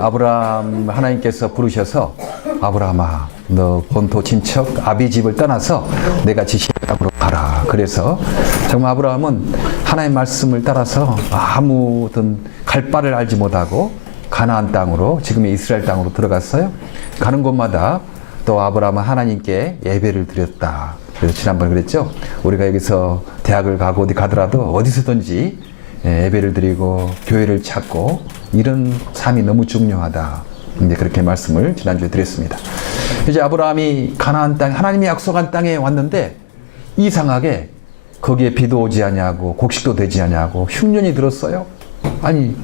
아브라함 하나님께서 부르셔서 아브라함아 너 본토 친척 아비 집을 떠나서 내가 지시는 땅으로 가라. 그래서 정말 아브라함은 하나님의 말씀을 따라서 아무 어떤 갈 바를 알지 못하고 가나안 땅으로 지금의 이스라엘 땅으로 들어갔어요. 가는 곳마다 또 아브라함은 하나님께 예배를 드렸다. 그래서 지난번에 그랬죠. 우리가 여기서 대학을 가고 어디 가더라도 어디서든지 예배를 드리고 교회를 찾고 이런 삶이 너무 중요하다. 이제 그렇게 말씀을 지난주에 드렸습니다. 이제 아브라함이 가나안 땅, 하나님이 약속한 땅에 왔는데 이상하게 거기에 비도 오지 않냐고 곡식도 되지 않냐고 흉년이 들었어요. 아니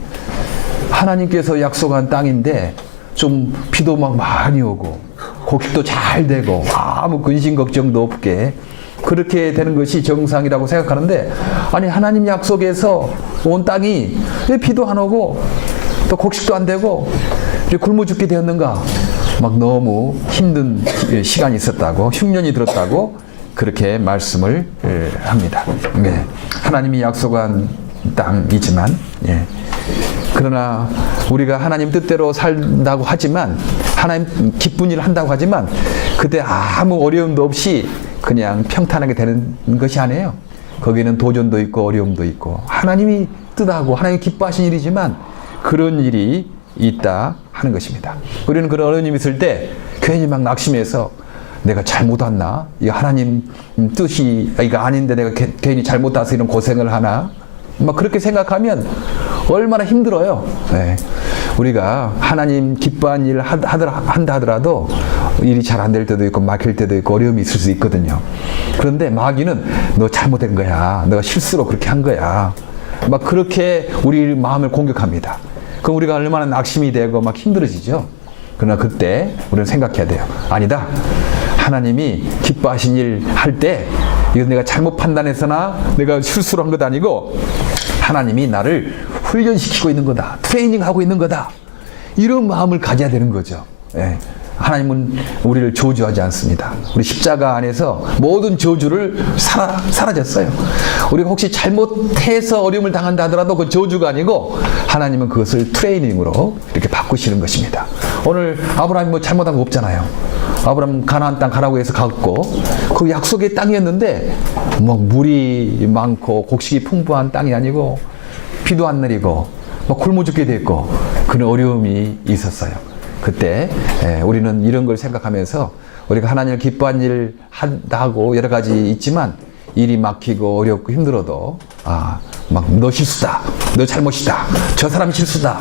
하나님께서 약속한 땅인데 좀 비도 막 많이 오고 곡식도 잘 되고 아무 근심 걱정도 없게 그렇게 되는 것이 정상이라고 생각하는데 아니 하나님 약속에서 온 땅이 왜 비도 안 오고 또 곡식도 안 되고 굶어 죽게 되었는가. 막 너무 힘든 시간이 있었다고 흉년이 들었다고 그렇게 말씀을 합니다. 네. 하나님이 약속한 땅이지만 그러나 우리가 하나님 뜻대로 살다고 하지만 하나님 기쁜 일을 한다고 하지만 그때 아무 어려움도 없이 그냥 평탄하게 되는 것이 아니에요. 거기는 도전도 있고 어려움도 있고 하나님이 뜻하고 하나님이 기뻐하신 일이지만 그런 일이 있다 하는 것입니다. 우리는 그런 어려움이 있을 때 괜히 막 낙심해서 내가 잘못 왔나? 이거 하나님 뜻이 이거 아닌데 내가 괜히 잘못 와서 이런 고생을 하나? 막 그렇게 생각하면 얼마나 힘들어요. 네. 우리가 하나님 기뻐한 일을 한다 하더라도 일이 잘 안 될 때도 있고 막힐 때도 있고 어려움이 있을 수 있거든요. 그런데 마귀는 너 잘못된 거야. 너가 실수로 그렇게 한 거야. 막 그렇게 우리 마음을 공격합니다. 그럼 우리가 얼마나 낙심이 되고 막 힘들어지죠. 그러나 그때 우리는 생각해야 돼요. 아니다. 하나님이 기뻐하신 일 할 때 이건 내가 잘못 판단해서나 내가 실수로 한 것도 아니고 하나님이 나를 훈련시키고 있는 거다. 트레이닝하고 있는 거다. 이런 마음을 가져야 되는 거죠. 예. 하나님은 우리를 저주하지 않습니다. 우리 십자가 안에서 모든 저주를 사라졌어요. 우리가 혹시 잘못해서 어려움을 당한다 하더라도 그 저주가 아니고 하나님은 그것을 트레이닝으로 이렇게 바꾸시는 것입니다. 오늘 아브라함이 뭐 잘못한 거 없잖아요. 아브라함 가나안 땅 가라고 해서 갔고 그 약속의 땅이었는데 뭐 물이 많고 곡식이 풍부한 땅이 아니고 비도 안 내리고 뭐 굶어 죽게 됐고 그런 어려움이 있었어요. 그때 우리는 이런 걸 생각하면서 우리가 하나님을 기뻐한 일을 한다고 여러 가지 있지만 일이 막히고 어렵고 힘들어도 막 너 실수다, 너 잘못이다, 저 사람이 실수다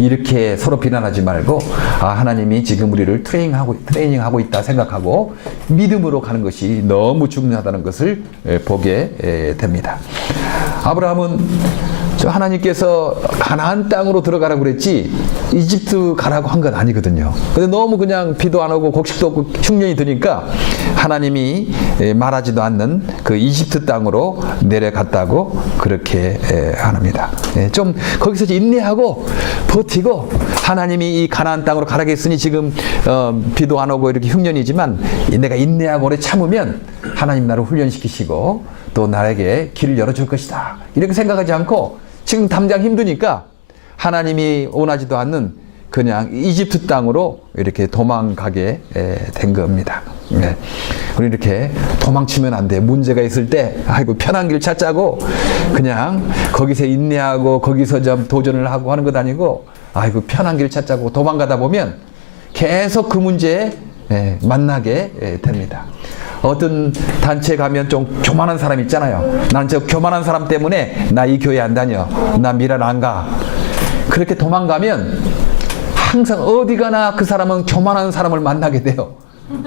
이렇게 서로 비난하지 말고 하나님이 지금 우리를 트레이닝하고 있다 생각하고 믿음으로 가는 것이 너무 중요하다는 것을 보게 됩니다. 아브라함은 하나님께서 가나안 땅으로 들어가라고 그랬지 이집트 가라고 한 건 아니거든요. 근데 너무 그냥 비도 안 오고 곡식도 없고 흉년이 드니까 하나님이 말하지도 않는 그 이집트 땅으로 내려갔다고 그렇게 합니다. 좀 거기서 인내하고 버티고 하나님이 이 가나안 땅으로 가라고 했으니 지금 비도 안 오고 이렇게 흉년이지만 내가 인내하고 오래 참으면 하나님 나를 훈련시키시고 또 나에게 길을 열어줄 것이다. 이렇게 생각하지 않고 지금 당장 힘드니까 하나님이 원하지도 않는 그냥 이집트 땅으로 이렇게 도망가게 된 겁니다. 우리 이렇게 도망치면 안 돼. 문제가 있을 때 아이고 편한 길 찾자고 그냥 거기서 인내하고 거기서 좀 도전을 하고 하는 것 아니고 아이고 편한 길 찾자고 도망가다 보면 계속 그 문제에 만나게 됩니다. 어떤 단체 가면 좀 교만한 사람 있잖아요. 나는 저 교만한 사람 때문에 나 이 교회 안 다녀. 나 미랄 안 가. 그렇게 도망가면 항상 어디 가나 그 사람은 교만한 사람을 만나게 돼요.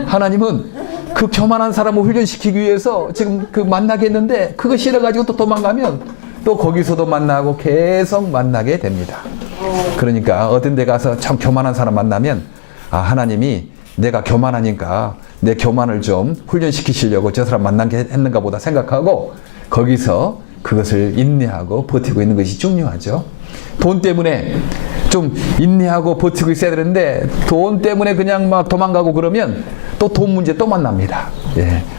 하나님은 그 교만한 사람을 훈련시키기 위해서 지금 그 만나게 했는데 그거 싫어가지고 또 도망가면 또 거기서도 만나고 계속 만나게 됩니다. 그러니까 어떤 데 가서 참 교만한 사람 만나면 하나님이 내가 교만하니까 내 교만을 좀 훈련시키시려고 저 사람 만나게 했는가 보다 생각하고 거기서 그것을 인내하고 버티고 있는 것이 중요하죠. 돈 때문에 좀 인내하고 버티고 있어야 되는데 돈 때문에 그냥 막 도망가고 그러면 또 돈 문제 또 만납니다.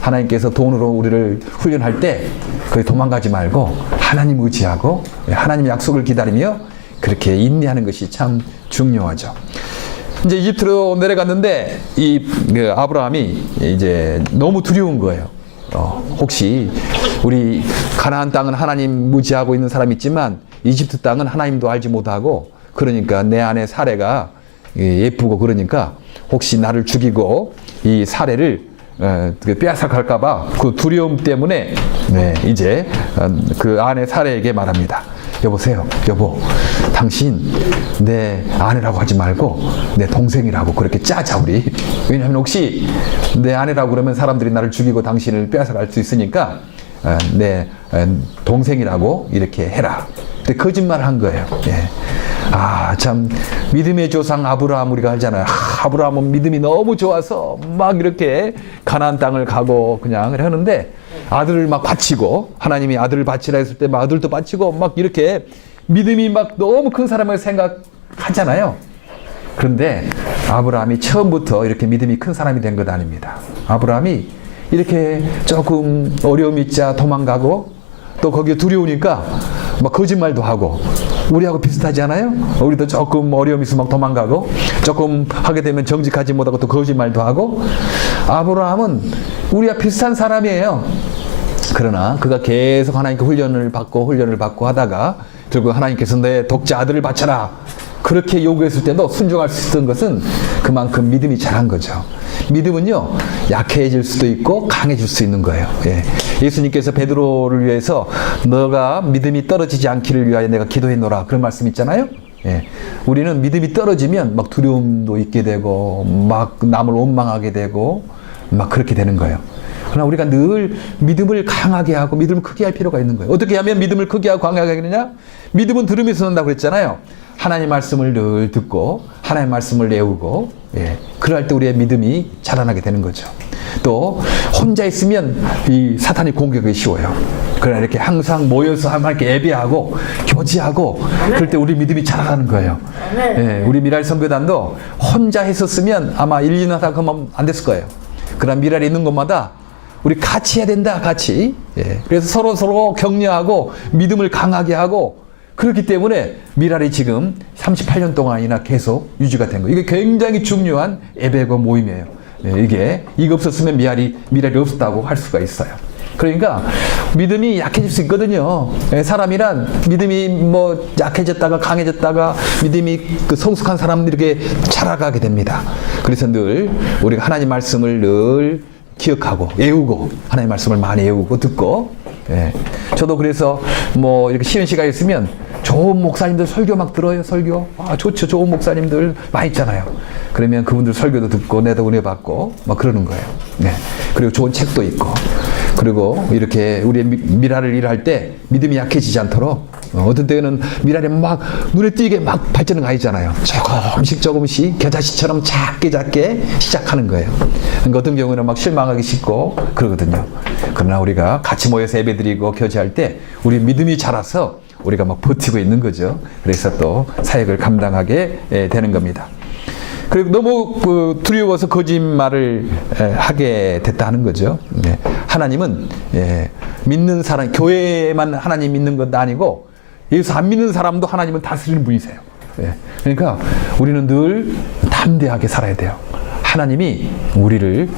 하나님께서 돈으로 우리를 훈련할 때 거기 도망가지 말고 하나님 의지하고 하나님의 약속을 기다리며 그렇게 인내하는 것이 참 중요하죠. 이제 이집트로 내려갔는데 그 아브라함이 이제 너무 두려운 거예요. 혹시 우리 가나안 땅은 하나님 무지하고 있는 사람이 있지만 이집트 땅은 하나님도 알지 못하고, 그러니까 내 아내 사레가 예쁘고 그러니까 혹시 나를 죽이고 이 사레를 빼앗아갈까봐 그 두려움 때문에 이제 그 아내 사레에게 말합니다. 여보세요, 여보, 당신 내 아내라고 하지 말고 내 동생이라고 그렇게 짜자 우리. 왜냐하면 혹시 내 아내라고 그러면 사람들이 나를 죽이고 당신을 빼앗아갈 수 있으니까 내 동생이라고 이렇게 해라. 근데 거짓말을 한 거예요. 예. 참 믿음의 조상 아브라함 우리가 알잖아요. 아브라함은 믿음이 너무 좋아서 막 이렇게 가나안 땅을 가고 그냥 하는데 아들을 막 바치고, 하나님이 아들을 바치라 했을 때 막 아들도 바치고 막 이렇게 믿음이 막 너무 큰 사람을 생각하잖아요. 그런데 아브라함이 처음부터 이렇게 믿음이 큰 사람이 된 것 아닙니다. 아브라함이 이렇게 조금 어려움이 있자 도망가고, 또 거기에 두려우니까 막 거짓말도 하고, 우리하고 비슷하지 않아요? 우리도 조금 어려움이 있으면 막 도망가고, 조금 하게 되면 정직하지 못하고 또 거짓말도 하고. 아브라함은 우리와 비슷한 사람이에요. 그러나 그가 계속 하나님께 훈련을 받고 하다가 결국 하나님께서 내 독자 아들을 바쳐라 그렇게 요구했을 때도 순종할 수 있었던 것은 그만큼 믿음이 자란 거죠. 믿음은요, 약해질 수도 있고 강해질 수 있는 거예요. 예. 예수님께서 베드로를 위해서 너가 믿음이 떨어지지 않기를 위하여 내가 기도했노라 그런 말씀 있잖아요. 예. 우리는 믿음이 떨어지면 막 두려움도 있게 되고 막 남을 원망하게 되고 막 그렇게 되는 거예요. 그러나 우리가 늘 믿음을 강하게 하고 믿음을 크게 할 필요가 있는 거예요. 어떻게 하면 믿음을 크게 하고 강하게 하느냐? 믿음은 들으면서 난다고 그랬잖아요. 하나님 말씀을 늘 듣고 하나님 말씀을 외우고, 그럴 때 우리의 믿음이 자라나게 되는 거죠. 또 혼자 있으면 이 사탄이 공격이 쉬워요. 그러나 이렇게 항상 모여서 하나님께 예배하고 교제하고 그럴 때 우리 믿음이 자라나는 거예요. 우리 미랄 선교단도 혼자 했었으면 아마 1, 2년 하다 그러면 안 됐을 거예요. 그러나 미랄이 있는 곳마다 우리 같이 해야 된다, 같이. 그래서 서로 격려하고 믿음을 강하게 하고, 그렇기 때문에 미랄이 지금 38년 동안이나 계속 유지가 된 거예요. 이게 굉장히 중요한 예배고 모임이에요. 이거 없었으면 미랄이 없었다고 할 수가 있어요. 그러니까 믿음이 약해질 수 있거든요. 사람이란 믿음이 뭐 약해졌다가 강해졌다가 믿음이 성숙한 사람들이 이렇게 자라가게 됩니다. 그래서 늘 우리가 하나님 말씀을 늘 기억하고 외우고, 하나님 말씀을 많이 외우고 듣고, 저도 그래서 뭐 이렇게 쉬는 시간이 있으면 좋은 목사님들 설교 막 들어요. 설교 좋죠. 좋은 목사님들 많이 있잖아요. 그러면 그분들 설교도 듣고 내도 은혜 받고 막 그러는 거예요. 그리고 좋은 책도 있고, 그리고 이렇게 우리의 미랄을 일할 때 믿음이 약해지지 않도록 어떤 때는 미랄이 막 눈에 띄게 막 발전은 아니잖아요. 조금씩 겨자씨처럼 작게 시작하는 거예요. 그러니까 어떤 경우는 막 실망하기 쉽고 그러거든요. 그러나 우리가 같이 모여서 예배드리고 교제할 때 우리 믿음이 자라서 우리가 막 버티고 있는 거죠. 그래서 또 사역을 감당하게 되는 겁니다. 그리고 너무 두려워서 거짓말을 하게 됐다는 거죠. 하나님은 믿는 사람, 교회만 하나님 믿는 것도 아니고 예수 안 믿는 사람도 하나님은 다스리는 분이세요. 그러니까 우리는 늘 담대하게 살아야 돼요. 하나님이 우리를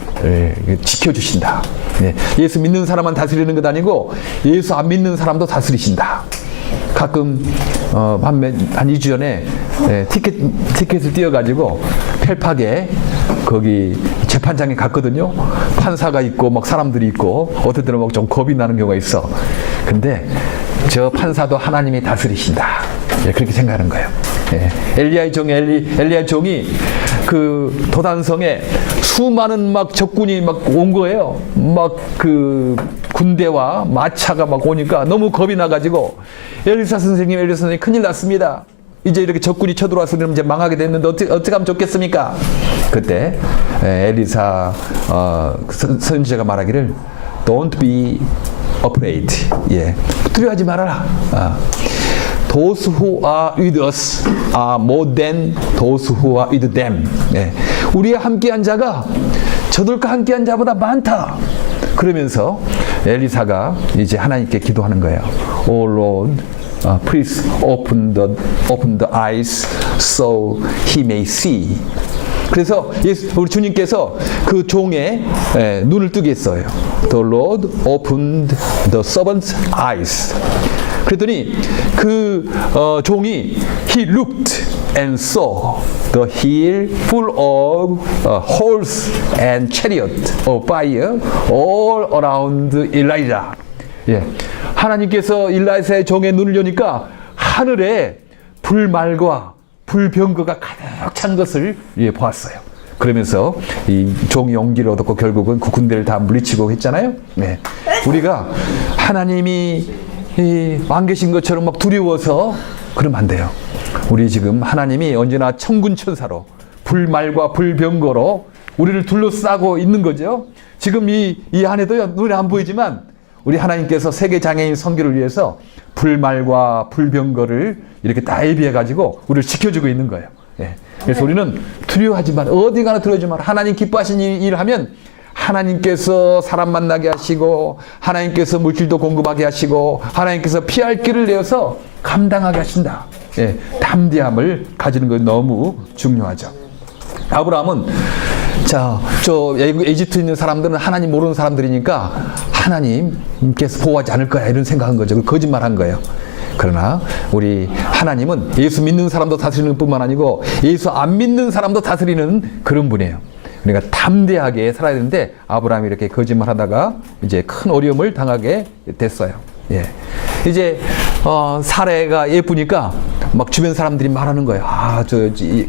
지켜주신다. 예수 믿는 사람만 다스리는 것 아니고 예수 안 믿는 사람도 다스리신다. 가끔 한 2주 전에 티켓을 띄어가지고 펠팍에 거기 재판장에 갔거든요. 판사가 있고 막 사람들이 있고 어떤 때는 막 좀 겁이 나는 경우가 있어. 근데 저 판사도 하나님이 다스리신다. 그렇게 생각하는 거예요. 엘리야의 종이 그 도단성에 수많은 막 적군이 막 온 거예요. 막 그 군대와 마차가 막 오니까 너무 겁이 나가지고 엘리사 선생님 큰일 났습니다. 이제 이렇게 적군이 쳐들어와서 그러면 이제 망하게 됐는데 어떻게 하면 좋겠습니까? 그때 엘리사 선지자가 말하기를 Don't be afraid. 두려워하지 말아라. Those who are with us are more than those who are with them. 우리와 함께한 자가 저들과 함께한 자보다 많다. 그러면서 엘리사가 이제 하나님께 기도하는 거예요. Oh Lord, please open the eyes so he may see. 그래서 우리 주님께서 그 종의 눈을 뜨게 했어요. The Lord opened the servant's eyes. 그랬더니 그 종이 he looked and saw the hill full of horse and chariot of fire all around Elijah. 예. 하나님께서 일라이사의 종의 눈을 여니까 하늘에 불말과 불병거가 가득 찬 것을 보았어요. 그러면서 이 종이 용기를 얻었고 결국은 그 군대를 다 물리치고 했잖아요. 네. 우리가 하나님이 안 계신 것처럼 막 두려워서 그러면 안 돼요. 우리 지금 하나님이 언제나 천군천사로 불말과 불병거로 우리를 둘러싸고 있는 거죠. 지금 이 안에도요, 눈에 안 보이지만 우리 하나님께서 세계 장애인 선교를 위해서 불말과 불병거를 이렇게 다 예비해가지고 우리를 지켜주고 있는 거예요. 예. 그래서 우리는 두려워하지 말, 어디 가나 두려워하지 말. 하나님 기뻐하시는 일을 하면 하나님께서 사람 만나게 하시고 하나님께서 물질도 공급하게 하시고 하나님께서 피할 길을 내어서 감당하게 하신다. 예. 담대함을 가지는 것이 너무 중요하죠. 아브라함은 저 이집트에 있는 사람들은 하나님 모르는 사람들이니까 하나님께서 보호하지 않을 거야 이런 생각한 거죠. 거짓말한 거예요. 그러나 우리 하나님은 예수 믿는 사람도 다스리는 뿐만 아니고 예수 안 믿는 사람도 다스리는 그런 분이에요. 그러니까 담대하게 살아야 되는데 아브라함이 이렇게 거짓말하다가 이제 큰 어려움을 당하게 됐어요. 예. 이제 사례가 예쁘니까 막 주변 사람들이 말하는 거예요.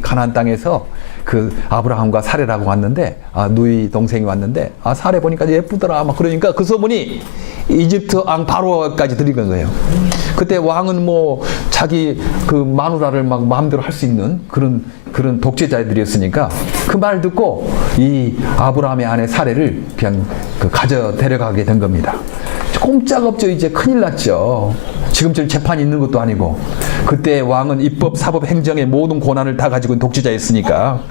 가나안 땅에서 그 아브라함과 사례라고 왔는데 누이 동생이 왔는데 사례 보니까 예쁘더라 막 그러니까 그 소문이 이집트 왕 바로까지 들리는 거예요. 그때 왕은 뭐 자기 그 마누라를 막 마음대로 할 수 있는 그런 독재자들이었으니까 그 말 듣고 이 아브라함의 아내 사례를 그냥 가져 데려가게 된 겁니다. 꼼짝없죠. 이제 큰일 났죠. 지금처럼 재판이 있는 것도 아니고 그때 왕은 입법, 사법, 행정의 모든 권한을 다 가지고 있는 독재자였으니까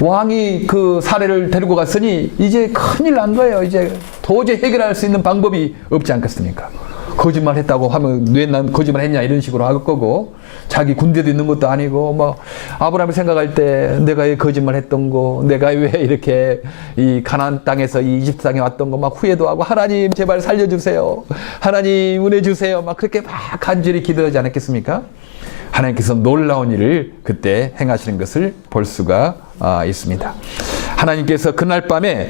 왕이 그 사례를 데리고 갔으니 이제 큰일 난 거예요. 이제 도저히 해결할 수 있는 방법이 없지 않겠습니까? 거짓말 했다고 하면 왜 난 거짓말 했냐 이런 식으로 할 거고 자기 군대도 있는 것도 아니고 뭐 아브라함이 생각할 때 내가 왜 거짓말 했던 거 내가 왜 이렇게 이 가나안 땅에서 이 이집트 땅에 왔던 거 막 후회도 하고 하나님 제발 살려주세요 하나님 은혜 주세요 막 그렇게 막 간절히 기도하지 않았겠습니까? 하나님께서 놀라운 일을 그때 행하시는 것을 볼 수가 있습니다. 하나님께서 그날 밤에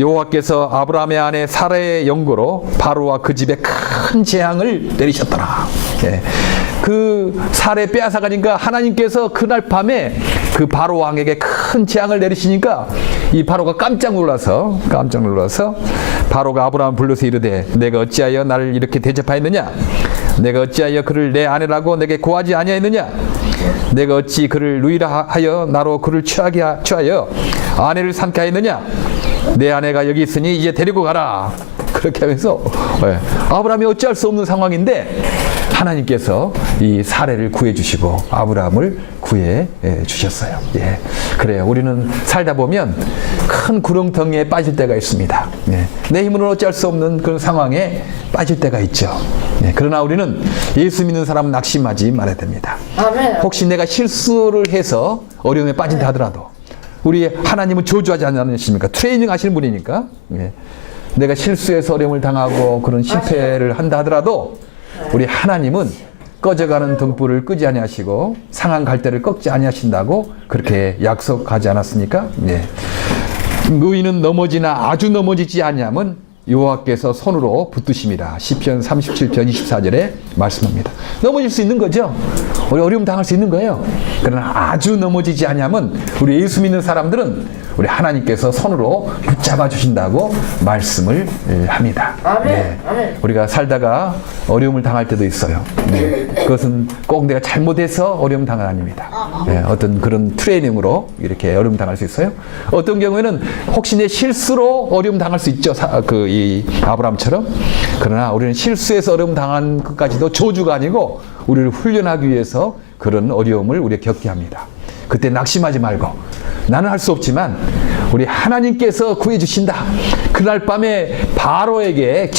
여호와께서 아브라함의 아내 사라의 영고로 바로와 그 집에 큰 재앙을 내리셨더라. 그 사례 빼앗아가니까 하나님께서 그날 밤에 그 바로 왕에게 큰 재앙을 내리시니까 이 바로가 깜짝 놀라서 바로가 아브라함을 불러서 이르되 내가 어찌하여 나를 이렇게 대접하였느냐 내가 어찌하여 그를 내 아내라고 내게 고하지 아니하였느냐 내가 어찌 그를 누이라 하여 나로 그를 취하여 아내를 삼게 하였느냐 내 아내가 여기 있으니 이제 데리고 가라. 그렇게 하면서 아브라함이 어찌할 수 없는 상황인데 하나님께서 이 사례를 구해 주시고 아브라함을 구해 주셨어요. 예. 그래요. 우리는 살다 보면 큰 구렁텅이에 빠질 때가 있습니다. 예. 내 힘으로는 어찌할 수 없는 그런 상황에 빠질 때가 있죠. 예. 그러나 우리는 예수 믿는 사람은 낙심하지 말아야 됩니다. 아멘. 혹시 내가 실수를 해서 어려움에 빠진다 하더라도 우리 하나님은 저주하지 않으십니까? 트레이닝 하시는 분이니까. 예. 내가 실수해서 어려움을 당하고 그런 실패를 한다 하더라도 우리 하나님은 꺼져가는 등불을 끄지 아니하시고 상한 갈대를 꺾지 아니하신다고 그렇게 약속하지 않았습니까? 예. 의인은 넘어지나 아주 넘어지지 아니함은 여호와께서 손으로 붙드심이라. 시편 37편 24절에 말씀합니다. 넘어질 수 있는 거죠. 우리 어려움 당할 수 있는 거예요. 그러나 아주 넘어지지 아니함은 우리 예수 믿는 사람들은 우리 하나님께서 손으로 붙잡아 주신다고 말씀을 합니다. 아멘. 네. 아멘. 우리가 살다가 어려움을 당할 때도 있어요. 네. 그것은 꼭 내가 잘못해서 어려움 당한 아닙니다. 네. 어떤 그런 트레이닝으로 이렇게 어려움 당할 수 있어요. 어떤 경우에는 혹시 내 실수로 어려움 당할 수 있죠. 이 아브라함처럼. 그러나 우리는 실수해서 어려움 당한 것까지도 저주가 아니고 우리를 훈련하기 위해서 그런 어려움을 우리가 겪게 합니다. 그때 낙심하지 말고 나는 할 수 없지만 우리 하나님께서 구해주신다. 그날 밤에 바로에게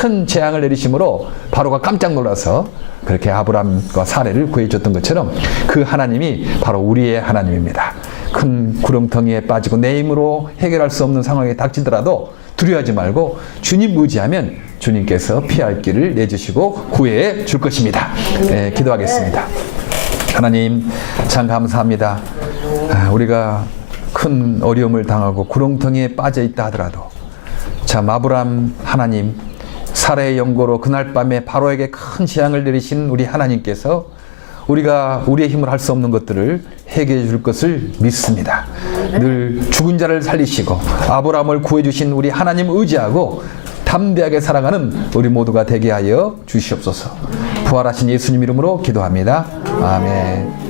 큰 재앙을 내리심으로 바로가 깜짝 놀라서 그렇게 아브라함과 사례를 구해줬던 것처럼 그 하나님이 바로 우리의 하나님입니다. 큰 구렁텅이에 빠지고 내 힘으로 해결할 수 없는 상황에 닥치더라도 두려워하지 말고 주님 의지하면 주님께서 피할 길을 내주시고 구해 줄 것입니다. 네, 기도하겠습니다. 하나님 참 감사합니다. 우리가 큰 어려움을 당하고 구렁텅이에 빠져 있다 하더라도 참 아브라함 하나님, 사라의 연고로 그날 밤에 바로에게 큰 재앙을 내리신 우리 하나님께서 우리가 우리의 힘으로 할 수 없는 것들을 해결해 줄 것을 믿습니다. 늘 죽은 자를 살리시고 아브라함을 구해주신 우리 하나님 의지하고 담대하게 살아가는 우리 모두가 되게 하여 주시옵소서. 부활하신 예수님 이름으로 기도합니다. 아멘.